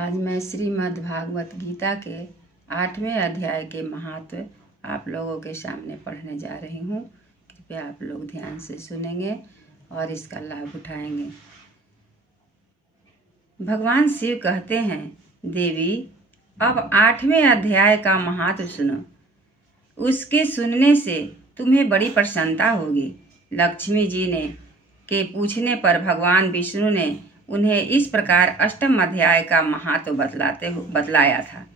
आज मैं श्रीमद् भागवत गीता के 8वें अध्याय के महत्व आप लोगों के सामने पढ़ने जा रही हूँ। कृपया आप लोग ध्यान से सुनेंगे और इसका लाभ उठाएंगे। भगवान शिव कहते हैं, देवी अब 8वें अध्याय का महत्व सुनो। उसके सुनने से तुम्हें बड़ी प्रसन्नता होगी। लक्ष्मी जी ने के पूछने पर भगवान विष्णु ने उन्हें इस प्रकार 8वें अध्याय का महत्व बतलाया था।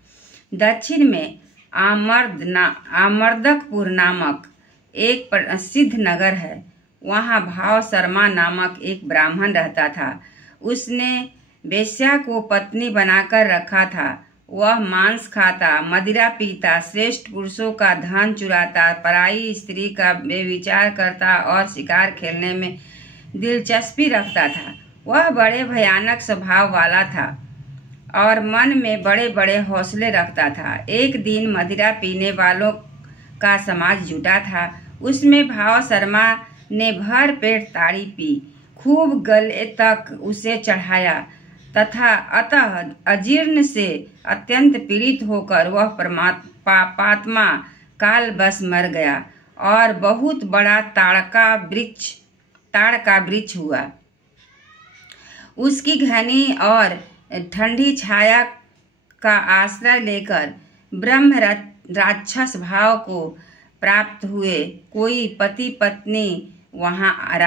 दक्षिण में आमर्दकपुर नामक एक प्रसिद्ध नगर है। वहाँ भाव शर्मा नामक एक ब्राह्मण रहता था। उसने वेश्या को पत्नी बनाकर रखा था। वह मांस खाता, मदिरा पीता, श्रेष्ठ पुरुषों का धन चुराता, पराई स्त्री का व्यभिचार करता और शिकार खेलने में दिलचस्पी रखता था। वह बड़े भयानक स्वभाव वाला था और मन में बड़े बड़े हौसले रखता था। एक दिन मदिरा पीने वालों का समाज जुटा था। उसमें भाव शर्मा ने भर पेट ताड़ी पी, खूब गले तक उसे चढ़ाया तथा अतः अजीर्ण से अत्यंत पीड़ित होकर वह पापात्मा कालवश मर गया और बहुत बड़ा ताड़ का वृक्ष हुआ। उसकी घनी और ठंडी छाया का आश्रय लेकर ब्रह्म राक्षस भाव को प्राप्त हुए कोई पति पत्नी वहाँ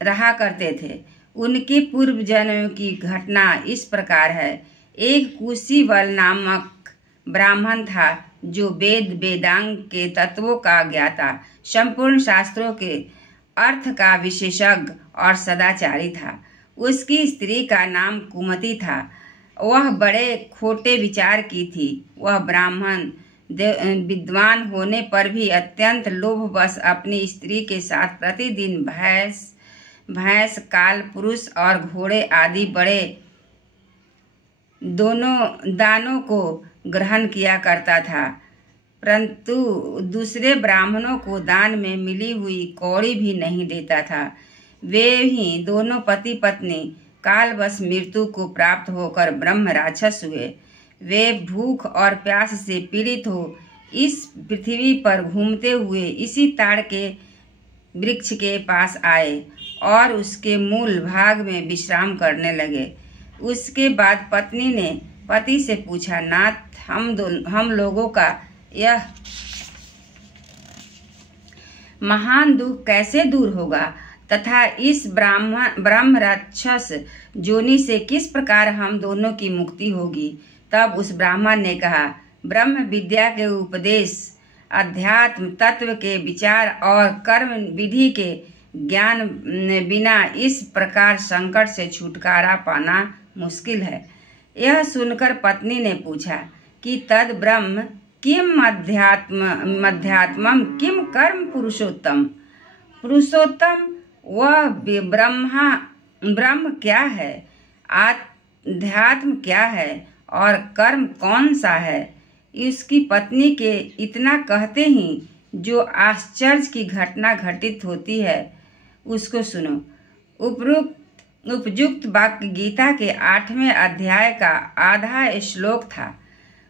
रहा करते थे। उनके पूर्व जन्म की घटना इस प्रकार है। एक कुशीवल नामक ब्राह्मण था जो वेदांग के तत्वों का ज्ञाता, संपूर्ण शास्त्रों के अर्थ का विशेषज्ञ और सदाचारी था। उसकी स्त्री का नाम कुमति था। वह बड़े खोटे विचार की थी। वह ब्राह्मण विद्वान होने पर भी अत्यंत लोभवश अपनी स्त्री के साथ प्रतिदिन भैंस, काल पुरुष और घोड़े आदि बड़े दानों को ग्रहण किया करता था, परंतु दूसरे ब्राह्मणों को दान में मिली हुई कौड़ी भी नहीं देता था। वे ही दोनों पति पत्नी कालवश मृत्यु को प्राप्त होकर ब्रह्म राक्षस हुए। वे भूख और प्यास से पीड़ित हो इस पृथ्वी पर घूमते हुए इसी ताड़ के वृक्ष के पास आए और उसके मूल भाग में विश्राम करने लगे। उसके बाद पत्नी ने पति से पूछा, नाथ, हम लोगों का यह महान दुख कैसे दूर होगा तथा इस ब्रह्म राक्षस जोनि से किस प्रकार हम दोनों की मुक्ति होगी। तब उस ब्राह्मण ने कहा, ब्रह्म विद्या के उपदेश, अध्यात्म तत्व के विचार और कर्म विधि के ज्ञान बिना इस प्रकार संकट से छुटकारा पाना मुश्किल है। यह सुनकर पत्नी ने पूछा कि तद ब्रह्म किम अध्यात्मम किम कर्म पुरुषोत्तम। पुरुषोत्तम वह ब्रह्म क्या है, अध्यात्म क्या है और कर्म कौन सा है। उसकी पत्नी के इतना कहते ही जो आश्चर्य की घटना घटित होती है उसको सुनो। उपयुक्त वाक्य गीता के 8वें अध्याय का आधा श्लोक था।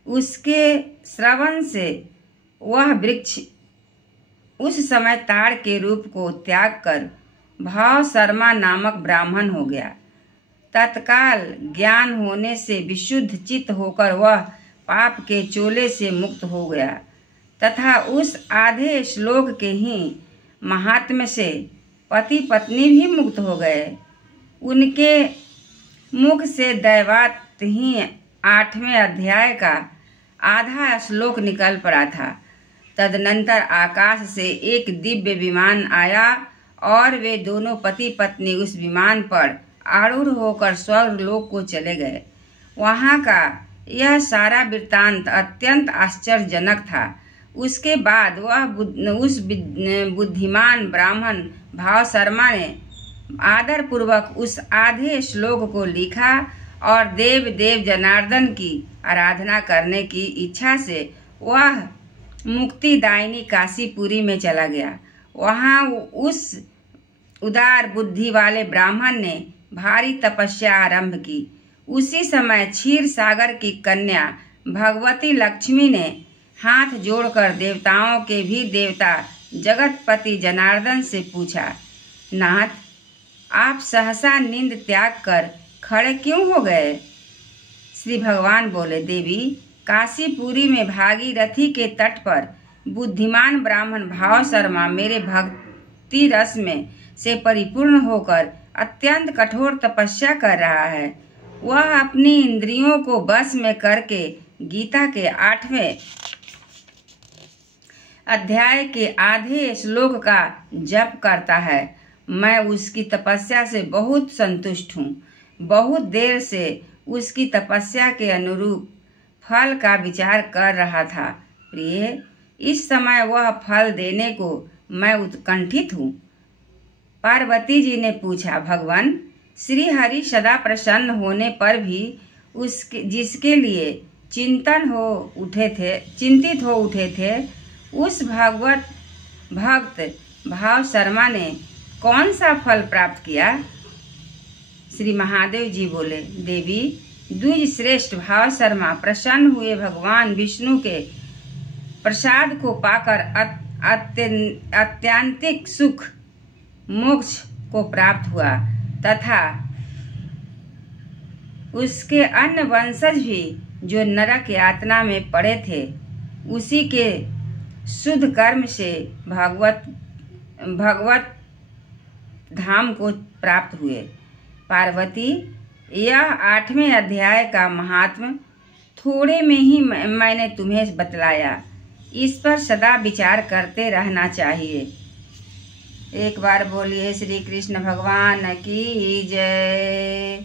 उसके श्रवण से वह वृक्ष उस समय ताड़ के रूप को त्याग कर भाव शर्मा नामक ब्राह्मण हो गया। तत्काल ज्ञान होने से विशुद्ध चित्त होकर वह पाप के चोले से मुक्त हो गया तथा उस आधे श्लोक के ही महात्म्य से पति पत्नी भी मुक्त हो गए। उनके मुख से दैवात ही 8वें अध्याय का आधा श्लोक निकल पड़ा था। तदनंतर आकाश से एक दिव्य विमान आया और वे दोनों पति पत्नी उस विमान पर आरूढ़ होकर स्वर्गलोक को चले गए। वहाँ का यह सारा वृत्तांत अत्यंत आश्चर्यजनक था। उसके बाद उस बुद्धिमान ब्राह्मण भाव शर्मा ने आदर पूर्वक उस आधे श्लोक को लिखा और देव जनार्दन की आराधना करने की इच्छा से वह मुक्तिदायिनी काशीपुरी में चला गया। वहाँ उस उदार बुद्धि वाले ब्राह्मण ने भारी तपस्या आरंभ की। उसी समय क्षीर सागर की कन्या भगवती लक्ष्मी ने हाथ जोड़कर देवताओं के भी देवता जगतपति जनार्दन से पूछा, नाथ, आप सहसा नींद त्याग कर खड़े क्यों हो गए? श्री भगवान बोले, देवी, काशीपुरी में भागीरथी के तट पर बुद्धिमान ब्राह्मण भाव शर्मा मेरे भक्ति रस में से परिपूर्ण होकर अत्यंत कठोर तपस्या कर रहा है। वह अपनी इंद्रियों को बस में करके गीता के 8वें अध्याय के आधे श्लोक का जप करता है। मैं उसकी तपस्या से बहुत संतुष्ट हूँ। बहुत देर से उसकी तपस्या के अनुरूप फल का विचार कर रहा था। प्रिय, इस समय वह फल देने को मैं उत्कंठित हूँ। पार्वती जी ने पूछा, भगवान, श्री हरि सदा प्रसन्न होने पर भी जिसके लिए चिंतित हो उठे थे, उस भक्त भाव शर्मा ने कौन सा फल प्राप्त किया? श्री महादेव जी बोले, देवी, द्विज श्रेष्ठ भाव शर्मा प्रसन्न हुए भगवान विष्णु के प्रसाद को पाकर अत्यंतिक सुख मोक्ष को प्राप्त हुआ तथा उसके अन्य वंशज भी जो नरक यातना में पड़े थे, उसी के शुद्ध कर्म से भगवत धाम को प्राप्त हुए। पार्वती, यह 8वें अध्याय का महात्म्य थोड़े में ही मैंने तुम्हें बतलाया। इस पर सदा विचार करते रहना चाहिए। एक बार बोलिए श्री कृष्ण भगवान की जय।